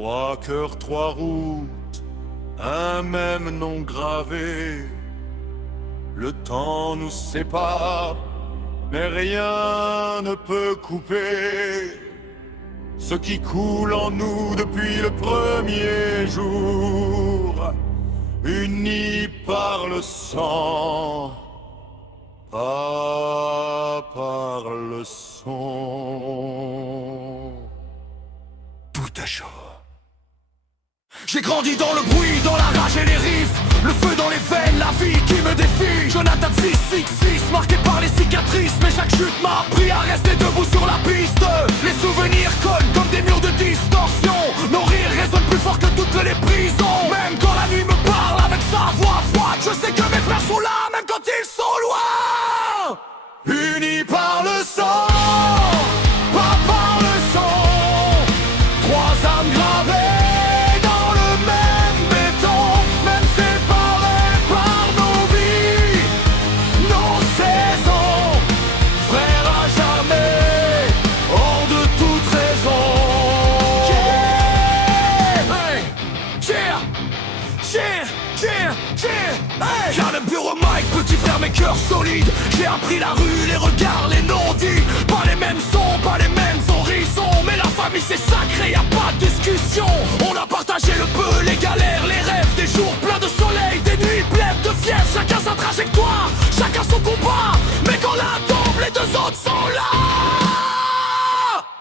Trois cœurs, trois routes, un même nom gravé. Le temps nous sépare, mais rien ne peut couper ce qui coule en nous depuis le premier jour, unis par le sang, pas par le son. Tout à chaud. J'ai grandi dans le bruit, dans la rage et les riffs, le feu dans les veines, la vie qui me défie. Jonathan 666, marqué par les cicatrices, mais chaque chute m'a appris à rester debout sur la piste. Les souvenirs collent comme des murs de distorsion, nos rires résonnent plus fort que toutes les prisons. Même quand la nuit me parle avec sa voix froide, je sais que mes frères sont là, même quand ils sont loin. Unis par le sang, pas par le son, trois âmes gravées Y'a le bureau Mike, petit frère mais cœur solide. J'ai appris la rue, les regards, les non-dits. Pas les mêmes sons, pas les mêmes horizons, mais la famille c'est sacré, y'a pas de discussion. On a partagé le peu, les galères, les rêves, des jours pleins de soleil, des nuits pleines de fièvre. Chacun sa trajectoire, chacun son combat, mais quand l'un tombe, les deux autres sont là.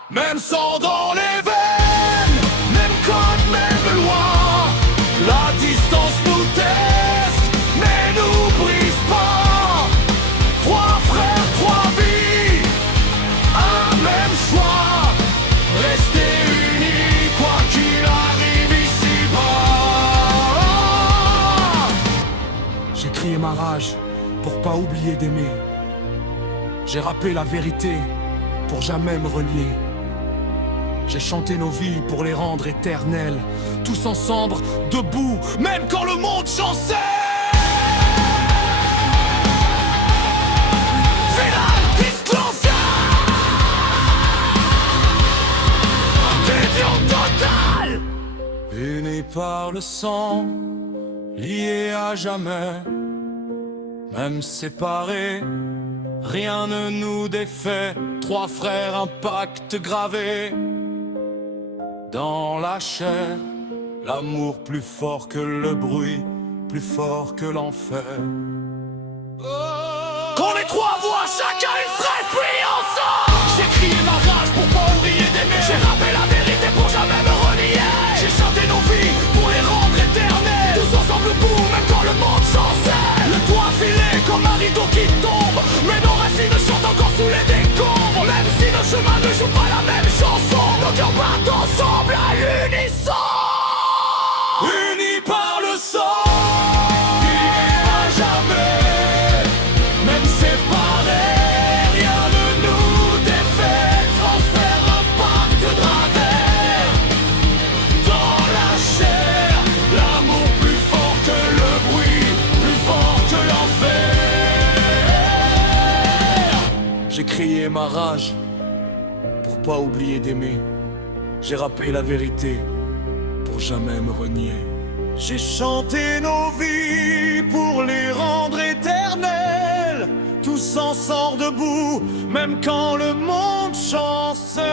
Même sang dans les veines, même code, même loi. La distance nous teste, mais nous brise pas. Trois frères, trois vies, un même choix. Rester unis, quoi qu'il arrive ici-bas. J'ai crié ma rage pour pas oublier d'aimer. J'ai rappé la vérité pour jamais me renier. J'ai chanté nos vies pour les rendre éternelles, tous ensemble, debout, même quand le monde chancelle. Final Disclosure, dédion totale. Unis par le sang, liés à jamais, même séparés, rien ne nous défait. Trois frères, un pacte gravé dans la chair, l'amour plus fort que le bruit, plus fort que l'enfer. Qu'on les trois voix, chacun une fraise, puis ensemble. J'ai crié ma rage pour pas oublier d'aimer. J'ai rappelé la vérité pour jamais me renier. J'ai chanté nos vies pour les rendre éternelles, tous ensemble debout, même quand le monde chancelle. Le toit filé comme un rideau qui tombe, mais nos racines chantent encore sous les décombres. Même si nos chemins ne jouent pas la même chanson, nos cœurs battent ensemble à l'unisson. Unis par le sang, unis à jamais, même séparés, rien ne nous défait. Transfère un pacte de travers dans la chair, l'amour plus fort que le bruit, plus fort que l'enfer. J'ai crié ma rage pour pas oublier d'aimer. J'ai rappé la vérité pour jamais me renier. J'ai chanté nos vies pour les rendre éternelles, tous ensemble debout, même quand le monde chancelle.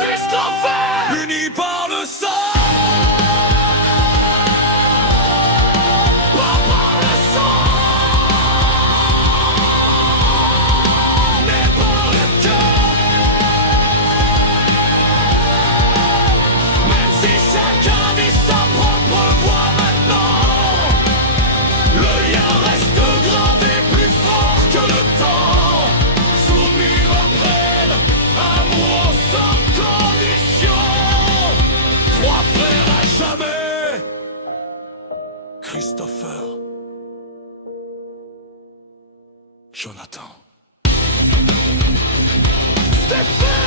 Christopher, unis par le sang. Christopher, Jonathan, Stéphane.